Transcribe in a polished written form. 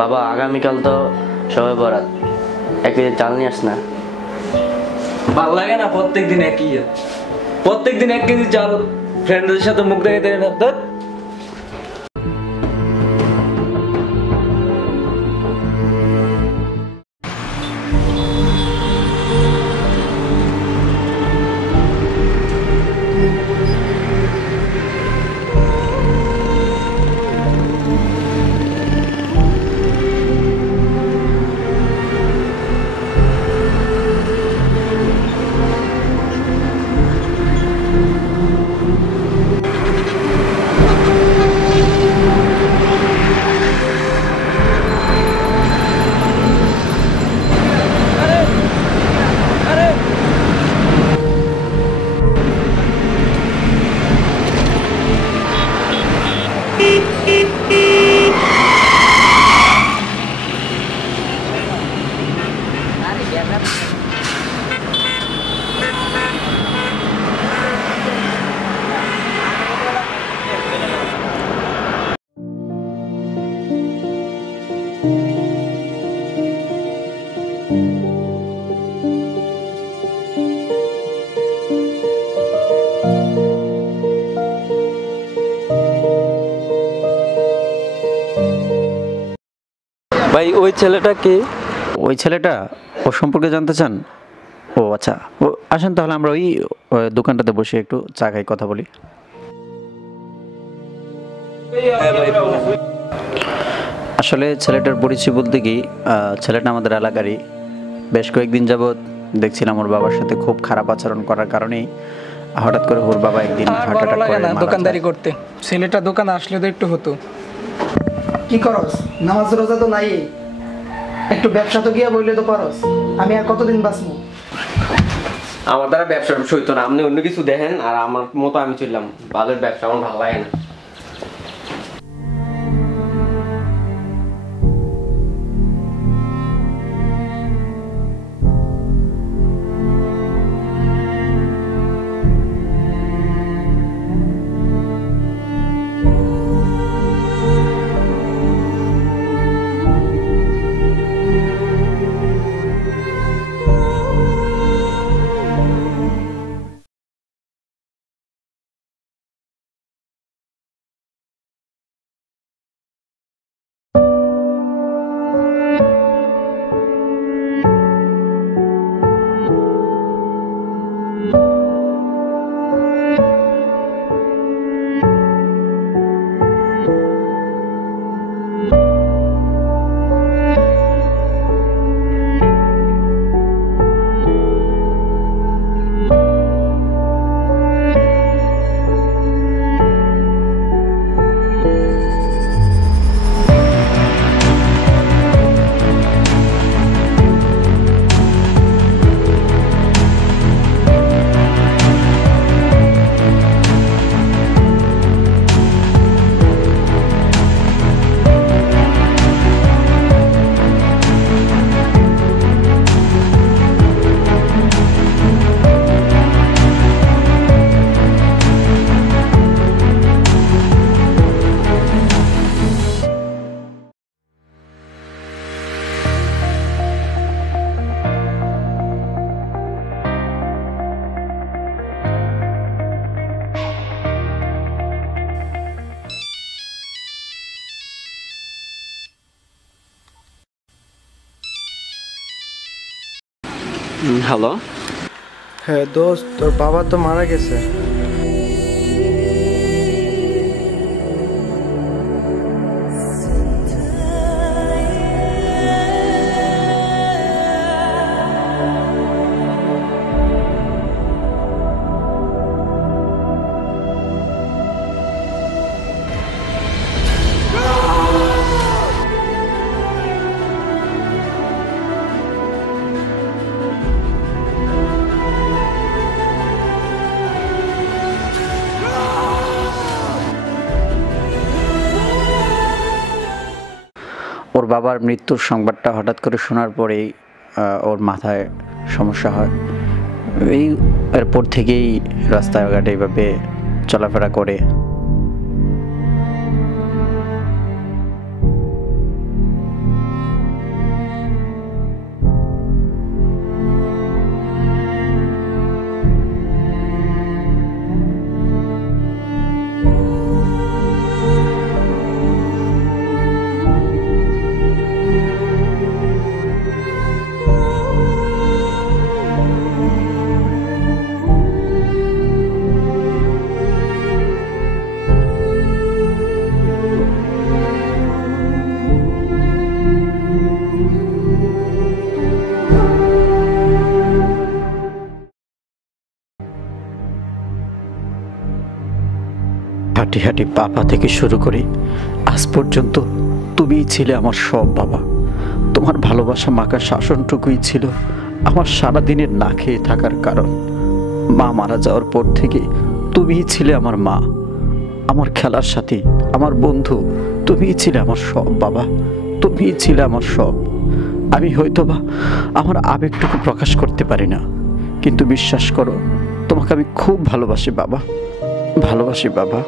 বাবা আগামীকাল তো সবাই বরাত, 1 কেজি চাল নিয়ে আস না। ভাল লাগে না প্রত্যেকদিন একই, প্রত্যেকদিন 1 কেজি চাল ফ্রেন্ডদের সাথে মুখ দেখাতে না। ভাই ওই ছেলেটা কে? ওই ছেলেটা ওর সম্পর্কে জানতে চান? ও আচ্ছা, ও আসেন তাহলে আমরা ওই দোকানটাতে বসে একটু চা খাই, কথা বলি। আসলে ছেলেটার পরিচয় বলতে কি, ছেলেটা আমাদের এলাকারই। বেশ কয়েকদিন যাবৎ দেখছিলাম ওর বাবার সাথে খুব খারাপ আচরণ করার কারণেই হঠাৎ করে ওর বাবা একদিন হার্ট অ্যাটাক করে মারা যায়। দোকানদারি করতে ছেলেটা দোকানে আসলে তো একটু হতো। কি করস? নামাজ রোজা তো নাই, একটু ব্যবসা তো গিয়া বললে তো পারস। আমি আর কতদিন বাঁচবো? আমার দ্বারা ব্যবসা হইতো না, আপনি অন্য কিছু দেখেন আর আমার মতো আমি চললাম। ভালোর ব্যবসা আমার ভালো লাগে না। হ্যালো। হ্যাঁ দোস্ত, তোর বাবা তো মারা গেছে। ওর বাবার মৃত্যুর সংবাদটা হঠাৎ করে শোনার পরেই ওর মাথায় সমস্যা হয়। এরপর থেকেই রাস্তাঘাটে এইভাবে চলাফেরা করে। হাঁটি পাপা থেকে শুরু করে আজ পর্যন্ত তুমিই ছিলে আমার সব বাবা। তোমার ভালোবাসা মাখা শাসনটুকুই ছিল আমার সারাদিনের না খেয়ে থাকার কারণ। মা মারা যাওয়ার পর থেকে তুমিই ছিলে আমার মা, আমার খেলার সাথী, আমার বন্ধু। তুমিই ছিলে আমার সব বাবা, তুমিই ছিলে আমার সব। আমি হয়তোবা আমার আবেগটুকু প্রকাশ করতে পারি না, কিন্তু বিশ্বাস করো, তোমাকে আমি খুব ভালোবাসি বাবা, ভালোবাসি বাবা।